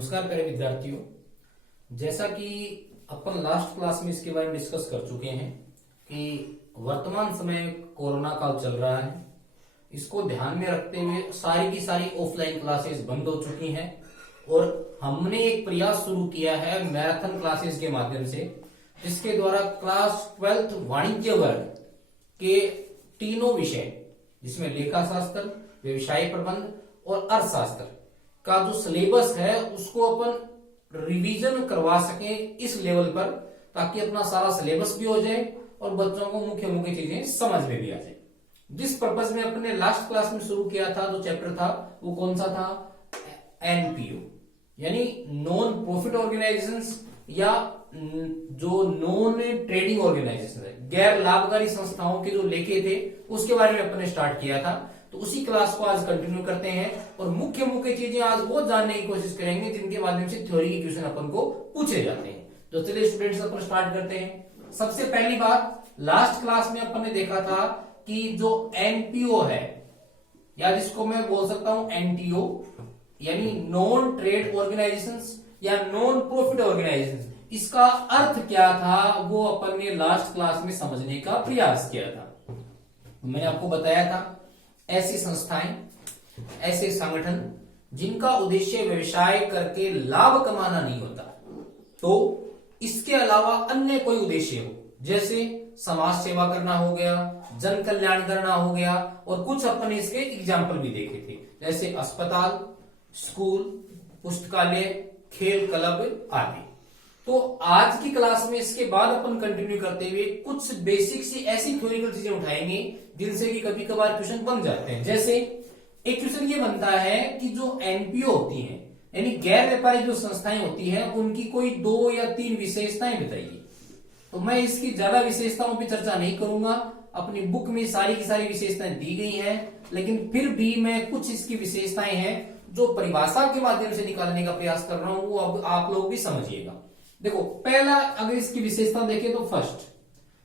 नमस्कार प्यारे विद्यार्थियों। जैसा कि अपन लास्ट क्लास में इसके बारे में डिस्कस कर चुके हैं कि वर्तमान समय कोरोना काल चल रहा है, इसको ध्यान में रखते हुए सारी की सारी ऑफलाइन क्लासेस बंद हो चुकी हैं और हमने एक प्रयास शुरू किया है मैराथन क्लासेस के माध्यम से, जिसके द्वारा क्लास 12th वाणिज्य वर्ग के तीनों विषय जिसमें लेखा शास्त्र, व्यवसाय प्रबंध और अर्थशास्त्र का जो सिलेबस है उसको अपन रिवीजन करवा सकें इस लेवल पर, ताकि अपना सारा सिलेबस भी हो जाए और बच्चों को मुख्य मुख्य चीजें समझ में भी आ जाए। जिस पर्पज में अपने लास्ट क्लास में शुरू किया था, जो चैप्टर था वो कौन सा था? एनपीओ यानी नॉन प्रॉफिट ऑर्गेनाइजेशंस या जो नॉन ट्रेडिंग ऑर्गेनाइजेशन है, गैर लाभकारी संस्थाओं के जो लेखे थे उसके बारे में अपने स्टार्ट किया था। तो उसी क्लास को आज कंटिन्यू करते हैं और मुख्य मुख्य चीजें आज वो जानने की कोशिश करेंगे जिनके माध्यम से थ्योरी के क्वेश्चन अपन को पूछे जाते हैं। तो चलिए स्टूडेंट्स अपन स्टार्ट करते हैं। सबसे पहली बात, लास्ट क्लास में अपन ने देखा था कि जो एनपीओ है या जिसको मैं बोल सकता हूं एनटीओ यानी नॉन ट्रेड ऑर्गेनाइजेशंस या नॉन प्रॉफिट ऑर्गेनाइजेशंस, इसका अर्थ क्या था वो अपन ने लास्ट क्लास में समझने का प्रयास किया था। मैंने आपको बताया था ऐसी संस्थाएं, ऐसे संगठन जिनका उद्देश्य व्यवसाय करके लाभ कमाना नहीं होता, तो इसके अलावा अन्य कोई उद्देश्य हो, जैसे समाज सेवा करना हो गया, जन कल्याण करना हो गया, और कुछ अपन इसके एग्जाम्पल भी देखे थे, जैसे अस्पताल, स्कूल, पुस्तकालय, खेल क्लब आदि। तो आज की क्लास में इसके बाद अपन कंटिन्यू करते हुए कुछ बेसिक सी ऐसी थ्योरिकल चीजें उठाएंगे जिनसे कि कभी कभार क्वेश्चन बन जाते हैं। जैसे एक क्वेश्चन ये बनता है कि जो एनपीओ होती हैं यानी गैर व्यापारिक जो संस्थाएं होती हैं उनकी कोई 2 या 3 विशेषताएं बताइए। तो मैं इसकी ज्यादा विशेषताओं पर चर्चा नहीं करूंगा, अपनी बुक में सारी की सारी विशेषताएं दी गई हैं, लेकिन फिर भी मैं कुछ इसकी विशेषताएं हैं जो परिभाषा के माध्यम से निकालने का प्रयास कर रहा हूं, वो अब आप लोग भी समझिएगा। देखो, पहला अगर इसकी विशेषता देखें तो फर्स्ट,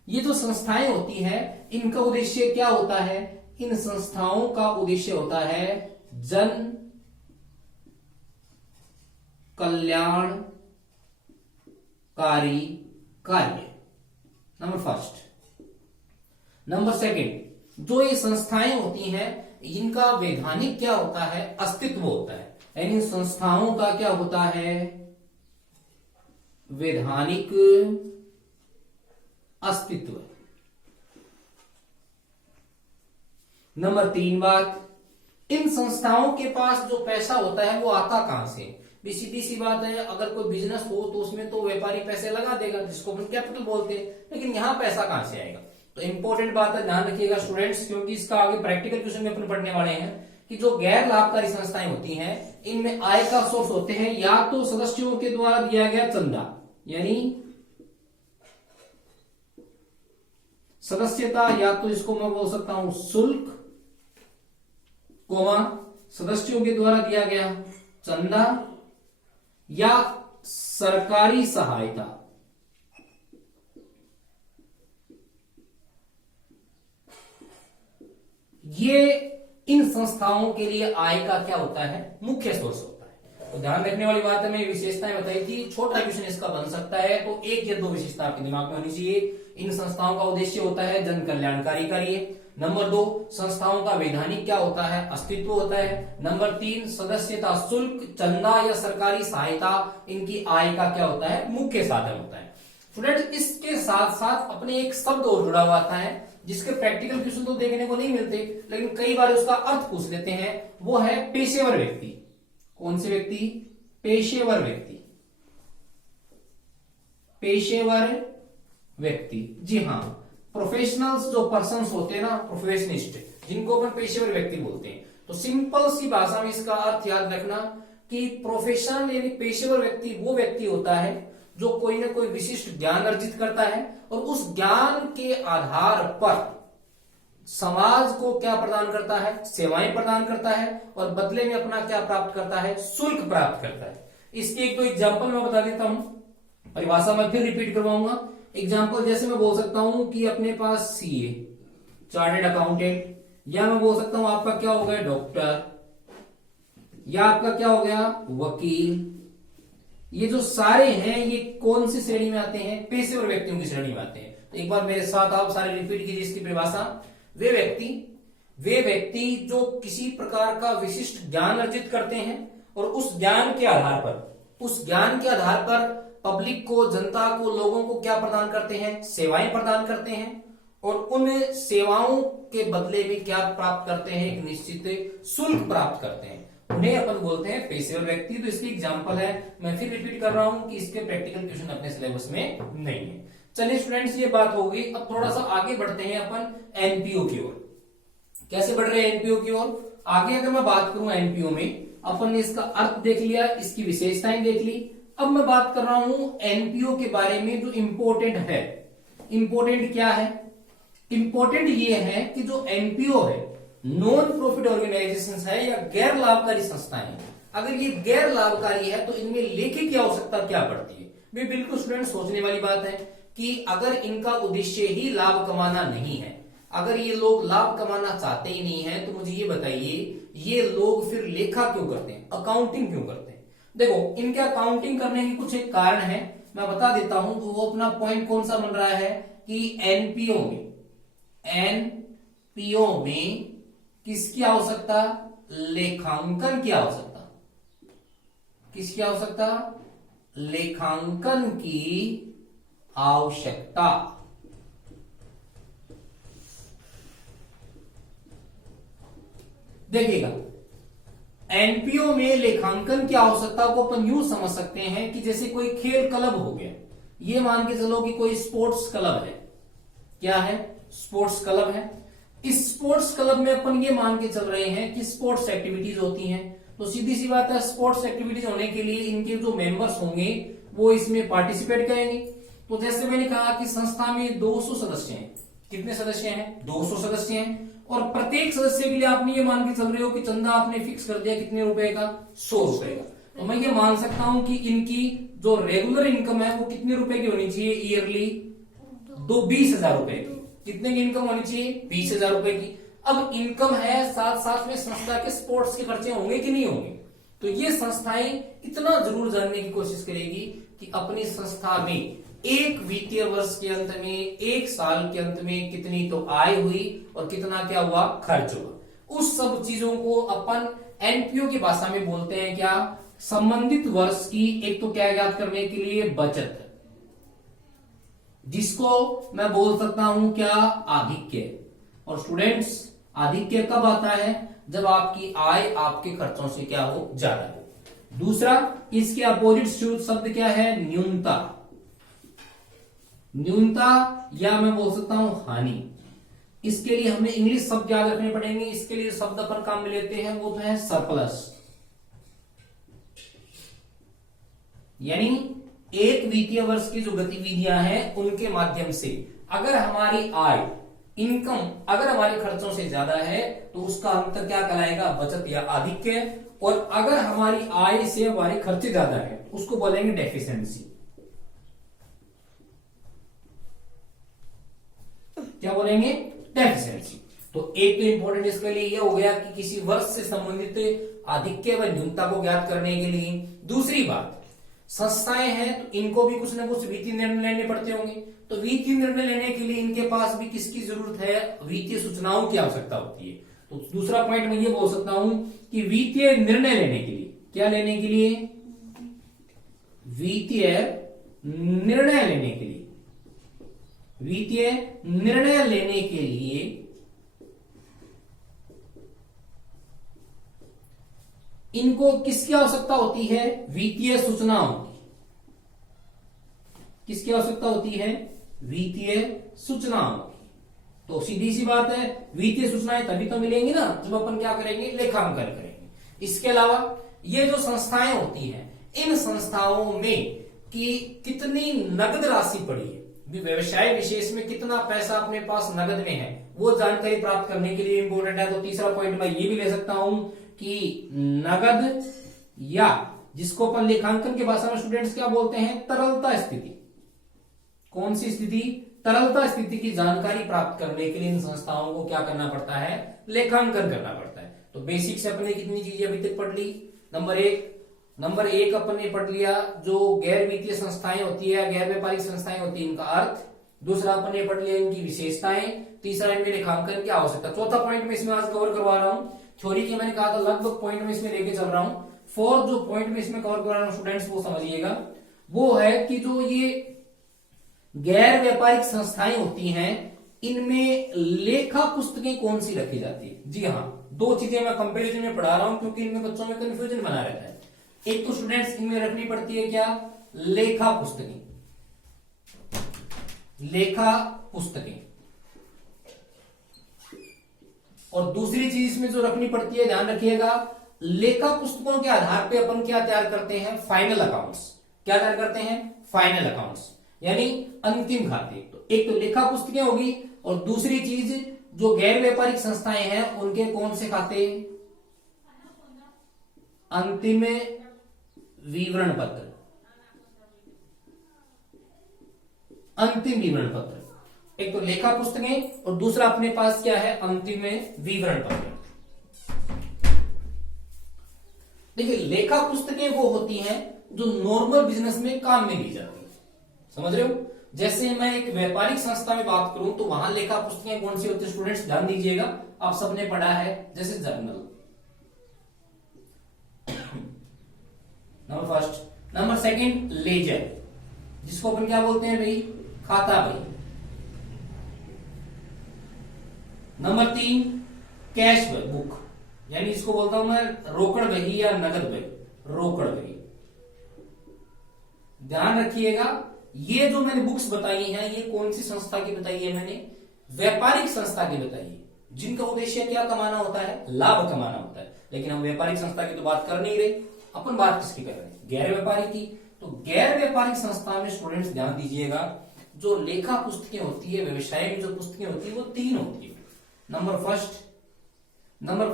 ये जो संस्थाएं होती हैं इनका उद्देश्य क्या होता है? इन संस्थाओं का उद्देश्य होता है जन कल्याणकारी कार्य, नंबर फर्स्ट। नंबर सेकंड, जो ये संस्थाएं होती हैं इनका वैधानिक क्या होता है? अस्तित्व होता है, यानी संस्थाओं का क्या होता है? वैधानिक अस्तित्व। नंबर 3 बात, इन संस्थाओं के पास जो पैसा होता है वो आता कहां से? सीधी सी बात है, अगर कोई बिजनेस हो तो उसमें तो व्यापारी पैसे लगा देगा जिसको हम कैपिटल बोलते हैं, लेकिन यहां पैसा कहां से आएगा? तो इंपॉर्टेंट बात है, ध्यान रखिएगा स्टूडेंट्स, क्योंकि इसका आगे प्रैक्टिकल क्वेश्चन में अपन पढ़ने वाले हैं कि जो गैर लाभकारी संस्थाएं होती हैं इनमें आय का सोर्स होते हैं या तो सदस्यों के द्वारा दिया गया चंदा यानी सदस्यता, या तो इसको मैं बोल सकता हूं शुल्क, सदस्यों के द्वारा दिया गया चंदा, या सरकारी सहायता। ये इन संस्थाओं के लिए आय का क्या होता है? मुख्य सोर्स होता है। तो ध्यान रखने वाली बात है, मैंने विशेषताएं बताई थी, छोटा क्वेश्चन इसका बन सकता है, तो 1 या 2 विशेषता आपके दिमाग में होनी चाहिए। इन संस्थाओं का उद्देश्य होता है जन कल्याणकारी कार्य। नंबर 2, संस्थाओं का वैधानिक क्या होता है? अस्तित्व होता है। नंबर 3, सदस्यता, शुल्क, चंदा या सरकारी सहायता इनकी आय का क्या होता है? मुख्य साधन होता है। स्टूडेंट, इसके साथ साथ अपने एक शब्द और जुड़ा हुआ आता है जिसके प्रैक्टिकल क्वेश्चन तो देखने को नहीं मिलते, लेकिन कई बार उसका अर्थ पूछ लेते हैं, वो है पेशेवर व्यक्ति। कौन से व्यक्ति? पेशेवर व्यक्ति। पेशेवर व्यक्ति, जी हाँ, प्रोफेशनल्स जो पर्सन्स होते हैं ना, प्रोफेशनिस्ट, जिनको अपन पेशेवर व्यक्ति बोलते हैं। तो सिंपल सी भाषा में इसका अर्थ याद रखना कि प्रोफेशनल यानी पेशेवर व्यक्ति वो व्यक्ति होता है जो कोई ना कोई विशिष्ट ज्ञान अर्जित करता है और उस ज्ञान के आधार पर समाज को क्या प्रदान करता है? सेवाएं प्रदान करता है और बदले में अपना क्या प्राप्त करता है? शुल्क प्राप्त करता है। इसके एक 2 एग्जाम्पल मैं बता देता हूं, परिभाषा मैं फिर रिपीट करवाऊंगा। एग्जाम्पल जैसे मैं बोल सकता हूं कि अपने पास सीए, चार्टेड अकाउंटेंट, या मैं बोल सकता हूं आपका क्या हो गया? डॉक्टर, या आपका क्या हो गया? वकील, ये जो सारे हैं ये कौन सी श्रेणी में आते हैं? पेशेवर व्यक्तियों की श्रेणी में आते हैं। तो एक बार मेरे साथ आप सारे रिपीट कीजिए इसकी परिभाषा। वे व्यक्ति जो किसी प्रकार का विशिष्ट ज्ञान अर्जित करते हैं और उस ज्ञान के आधार पर पब्लिक को, जनता को, लोगों को क्या प्रदान करते हैं? सेवाएं प्रदान करते हैं और उन सेवाओं के बदले में क्या प्राप्त करते हैं? एक निश्चित शुल्क प्राप्त करते हैं। उन्हें अपन बोलते हैं पेशेवर व्यक्ति। तो इसकी एग्जांपल है, मैं फिर रिपीट कर रहा हूं कि इसके प्रैक्टिकल क्वेश्चन अपने सिलेबस में नहीं है। चलिए स्टूडेंट्स, ये बात हो गई। अब थोड़ा सा आगे बढ़ते हैं अपन एनपीओ की ओर। कैसे बढ़ रहे हैं एनपीओ की ओर? आगे अगर मैं बात करूं एनपीओ में, अपन ने इसका अर्थ देख लिया, इसकी विशेषताएं देख ली। अब मैं बात कर रहा हूं एनपीओ के बारे में जो इंपॉर्टेंट है। इंपॉर्टेंट क्या है? इंपॉर्टेंट ये है कि जो एनपीओ है, नॉन प्रॉफिट ऑर्गेनाइजेशन है या गैर लाभकारी संस्थाएं हैं, अगर ये गैर लाभकारी है तो इनमें लेखी की आवश्यकता क्या पड़ती है? वे बिल्कुल स्टूडेंट सोचने वाली बात है कि अगर इनका उद्देश्य ही लाभ कमाना नहीं है, अगर ये लोग लाभ कमाना चाहते ही नहीं है, तो मुझे ये बताइए ये लोग फिर लेखा क्यों करते हैं, अकाउंटिंग क्यों करते हैं? देखो, इनके अकाउंटिंग करने के कुछ एक कारण है, मैं बता देता हूं। तो वो अपना पॉइंट कौन सा बन रहा है कि एनपीओ में किसकी आवश्यकता? लेखांकन की आवश्यकता। किसकी आवश्यकता? लेखांकन की आवश्यकता। देखिएगा, एनपीओ में लेखांकन की आवश्यकता को अपन यूं समझ सकते हैं कि जैसे कोई खेल क्लब हो गया, ये मान के चलो कि कोई स्पोर्ट्स क्लब है। क्या है? स्पोर्ट्स क्लब है। इस स्पोर्ट्स क्लब में अपन ये मान के चल रहे हैं कि स्पोर्ट्स एक्टिविटीज होती हैं। तो सीधी सी बात है, स्पोर्ट्स एक्टिविटीज होने के लिए इनके जो मेंबर्स होंगे वो इसमें पार्टिसिपेट करेंगे। तो जैसे मैंने कहा कि संस्था में 200 सदस्य हैं। कितने सदस्य हैं? 200 सदस्य हैं। और प्रत्येक सदस्य के लिए आपने ये मान के चल रहे हो कि चंदा आपने फिक्स कर दिया कितने रुपए का? 100 रुपए का। तो मैं ये मान सकता हूं कि इनकी जो रेगुलर इनकम है वो कितने रुपए की होनी चाहिए? ईयरली 20,000 रुपए की। कितने की इनकम होनी चाहिए? 20,000 रुपए की। अब इनकम है, साथ साथ में संस्था के स्पोर्ट्स के खर्चे होंगे कि नहीं होंगे? तो ये संस्थाएं इतना जरूर जानने की कोशिश करेगी कि अपनी संस्था में एक वित्तीय वर्ष के अंत में, एक साल के अंत में कितनी तो आय हुई और कितना क्या हुआ? खर्च हुआ। उस सब चीजों को अपन एनपीओ की भाषा में बोलते हैं क्या? संबंधित वर्ष की एक तो क्या ज्ञात करने के लिए? बचत, जिसको मैं बोल सकता हूं क्या? आधिक्य। और स्टूडेंट्स, आधिक्य कब आता है? जब आपकी आय आपके खर्चों से क्या हो? ज्यादा हो। दूसरा, इसके अपोजिट शब्द क्या है? न्यूनता। न्यूनता या मैं बोल सकता हूं हानि। इसके लिए हमें इंग्लिश शब्द याद रखने पड़ेंगे। इसके लिए शब्द अपन काम में लेते हैं, वो तो है सरप्लस। यानी एक वित्तीय वर्ष की जो गतिविधियां हैं उनके माध्यम से अगर हमारी आय, इनकम अगर हमारे खर्चों से ज्यादा है तो उसका अंतर क्या कहलाएगा? बचत या आधिक्य। और अगर हमारी आय से हमारे खर्चे ज्यादा है उसको बोलेंगे डेफिशिएंसी। क्या बोलेंगे? डेफिशिएंसी। तो एक तो इंपॉर्टेंट इसके लिए यह हो गया कि किसी वर्ष से संबंधित आधिक्य व न्यूनता को ज्ञात करने के लिए। दूसरी बात, संस्थाएं हैं तो इनको भी कुछ ना कुछ वित्तीय निर्णय लेने पड़ते होंगे। तो वित्तीय निर्णय लेने के लिए इनके पास भी किसकी जरूरत है? वित्तीय सूचनाओं की आवश्यकता होती है। तो दूसरा पॉइंट मैं ये बोल सकता हूं कि वित्तीय निर्णय लेने के लिए, क्या लेने के लिए? वित्तीय निर्णय लेने के लिए, वित्तीय निर्णय लेने के लिए इनको किसकी आवश्यकता होती है? वित्तीय सूचनाओं की। किसकी आवश्यकता होती है? वित्तीय सूचनाओं की। तो सीधी सी बात है, वित्तीय सूचनाएं तभी तो मिलेंगी ना जब अपन क्या करेंगे? लेखांकन करेंगे। इसके अलावा ये जो संस्थाएं होती हैं, इन संस्थाओं में कि कितनी नगद राशि पड़ी है, व्यवसाय विशेष में कितना पैसा अपने पास नगद में है, वो जानकारी प्राप्त करने के लिए इंपॉर्टेंट है। तो तीसरा पॉइंट मैं ये भी ले सकता हूं कि नगद या जिसको अपन लेखांकन की भाषा में स्टूडेंट्स क्या बोलते हैं? तरलता स्थिति। कौन सी स्थिति? तरलता स्थिति की जानकारी प्राप्त करने के लिए इन संस्थाओं को क्या करना पड़ता है? लेखांकन करना पड़ता है। तो बेसिक से अपने कितनी चीजें अभी तक पढ़ ली? नंबर 1, नंबर एक अपन ने पढ़ लिया जो गैर वित्तीय संस्थाएं होती है, गैर व्यापारिक संस्थाएं होती है, इनका अर्थ। दूसरा अपन ने पढ़ लिया इनकी विशेषताएं। तीसरा इनमें लेखांकन की आवश्यकता। चौथा पॉइंट में इसमें आज कवर करवा रहा हूं। थ्योरी के मैंने कहा था लगभग पॉइंट में इसमें लेके चल रहा हूं। फोर्थ जो पॉइंट में इसमें कवर करवा रहा हूं स्टूडेंट्स वो समझिएगा, वो है कि जो ये गैर व्यापारिक संस्थाएं होती हैं इनमें लेखा पुस्तकें कौन सी रखी जाती है। जी हाँ, दो चीजें मैं कंपैरिजन में पढ़ा रहा हूं क्योंकि इनमें बच्चों में कंफ्यूजन बना रहता है। एक तो स्टूडेंट्स इनमें रखनी पड़ती है क्या, लेखा पुस्तकें, लेखा पुस्तकें। और दूसरी चीज इसमें जो रखनी पड़ती है, ध्यान रखिएगा, लेखा पुस्तकों के आधार पे अपन क्या तैयार करते हैं, फाइनल अकाउंट्स। क्या तैयार करते हैं, फाइनल अकाउंट्स, यानी अंतिम खाते। तो एक तो लेखा पुस्तकें होगी और दूसरी चीज जो गैर व्यापारिक संस्थाएं हैं उनके कौन से खाते, अंतिम विवरण पत्र, अंतिम विवरण पत्र। एक तो लेखा पुस्तकें और दूसरा अपने पास क्या है, अंतिम विवरण पत्र। देखिए लेखा पुस्तकें वो होती हैं जो नॉर्मल बिजनेस में काम में ली जाती है, समझ रहे हो। जैसे मैं एक व्यापारिक संस्था में बात करूं तो वहां लेखा पुस्तकें कौन सी होती है स्टूडेंट्स, ध्यान दीजिएगा, आप सबने पढ़ा है, जैसे journal, number first. Number second ledger, जिसको अपन क्या बोलते हैं भाई, खाता बही। नंबर तीन कैश बुक, यानी इसको बोलता हूं मैं रोकड़ बही या नगद बही, रोकड़ बही। ध्यान रखिएगा ये जो मैंने बुक्स बताई हैं ये कौन सी संस्था की बताई है, मैंने व्यापारिक संस्था की बताई है, जिनका उद्देश्य क्या कमाना होता है, लाभ कमाना होता है। लेकिन हम व्यापारिक संस्था की तो बात कर नहीं रहे, अपन बात किसकी कर रहे हैं, गैर व्यापारिक की। तो गैर व्यापारिक संस्था में स्टूडेंट्स ध्यान दीजिएगा, जो लेखा पुस्तकें होती है, व्यवसाय में जो पुस्तकें होती है वो तीन होती है। नंबर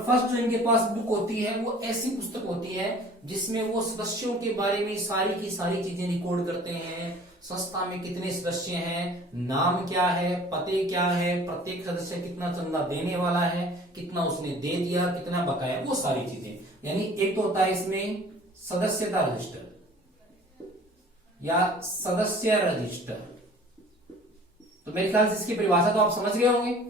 फर्स्ट जो इनके पास बुक होती है वो ऐसी पुस्तक होती है जिसमें वो सदस्यों के बारे में सारी की सारी चीजें रिकॉर्ड करते हैं। संस्था में कितने सदस्य हैं, नाम क्या है, पते क्या है, प्रत्येक सदस्य कितना चंदा देने वाला है, कितना उसने दे दिया, कितना बकाया, वो सारी चीजें। यानी एक तो होता है इसमें सदस्यता रजिस्टर या सदस्य रजिस्टर। तो मेरे ख्याल से इसकी परिभाषा तो आप समझ गए होंगे।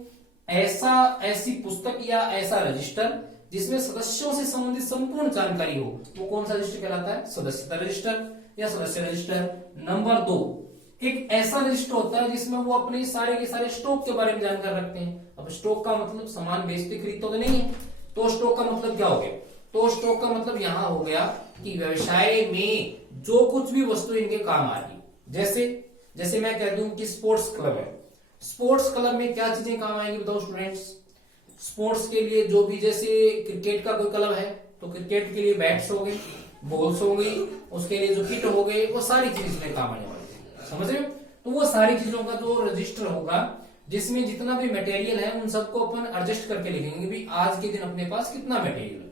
ऐसी पुस्तक या ऐसा रजिस्टर जिसमें सदस्यों से संबंधित संपूर्ण जानकारी हो, वो कौन सा रजिस्टर कहलाता है, सदस्यता रजिस्टर या सदस्य रजिस्टर। नंबर दो, एक ऐसा रजिस्टर होता है जिसमें वो अपने सारे के सारे स्टॉक के बारे में जानकारी रखते हैं। अब स्टॉक का मतलब सामान बेचते खरीदते तो नहीं है, तो स्टॉक का मतलब क्या हो गया, तो स्टॉक का मतलब यहां हो गया कि व्यवसाय में जो कुछ भी वस्तु इनके काम आ रही। जैसे मैं कह दूं कि स्पोर्ट्स क्लब है, स्पोर्ट्स क्लब में क्या चीजें काम आएंगी बताओ स्टूडेंट्स। स्पोर्ट्स के लिए जो भी, जैसे क्रिकेट का कोई क्लब है तो क्रिकेट के लिए बैट्स हो गए, बॉल्स हो गई, उसके लिए जो किट हो गए, वो सारी चीज इसमें काम आने वाली है, समझ रहे हो। तो वो सारी चीजों का जो रजिस्टर होगा जिसमें जितना भी मटेरियल है उन सबको अपन एडजस्ट करके लिखेंगे भी आज के दिन अपने पास कितना मटेरियल है।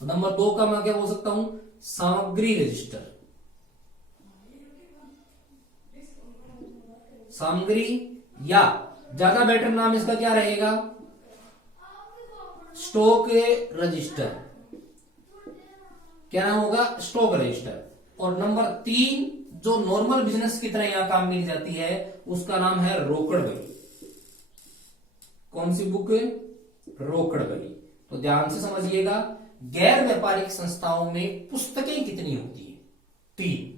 तो नंबर दो का मैं क्या बोल सकता हूं, सामग्री रजिस्टर। सामग्री या ज्यादा बेटर नाम इसका क्या रहेगा, स्टॉक रजिस्टर। क्या नाम होगा, स्टॉक रजिस्टर। और नंबर तीन जो नॉर्मल बिजनेस की तरह यहां काम मिल जाती है उसका नाम है रोकड़ बही। कौन सी बुक, रोकड़ बही। तो ध्यान से समझिएगा, गैर व्यापारिक संस्थाओं में पुस्तकें कितनी होती है, तीन।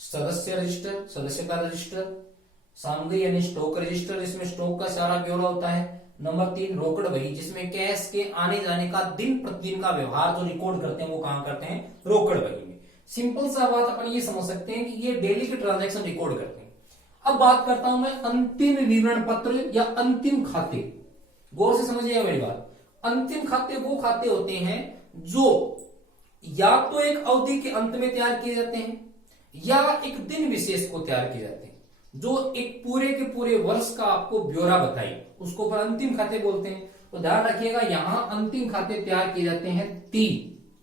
सदस्य रजिस्टर, सदस्यता रजिस्टर, सामग्री यानी स्टॉक रजिस्टर जिसमें स्टॉक का सारा ब्यौरा होता है। नंबर तीन रोकड़ बही जिसमें कैश के आने जाने का दिन प्रतिदिन का व्यवहार जो रिकॉर्ड करते हैं वो काम करते हैं रोकड़ बही में। सिंपल सा बात अपन ये समझ सकते हैं कि ये डेली के ट्रांजैक्शन रिकॉर्ड करते हैं। अब बात करता हूं मैं अंतिम विवरण पत्र या अंतिम खाते। गौर से समझिएगा मेरी बात। अंतिम खाते वो खाते होते हैं जो या तो एक अवधि के अंत में तैयार किए जाते हैं या एक दिन विशेष को तैयार किए जाते हैं, जो एक पूरे के पूरे वर्ष का आपको ब्यौरा बताई, उसको पर अंतिम खाते बोलते हैं। तो ध्यान रखिएगा यहां अंतिम खाते तैयार किए जाते हैं तीन।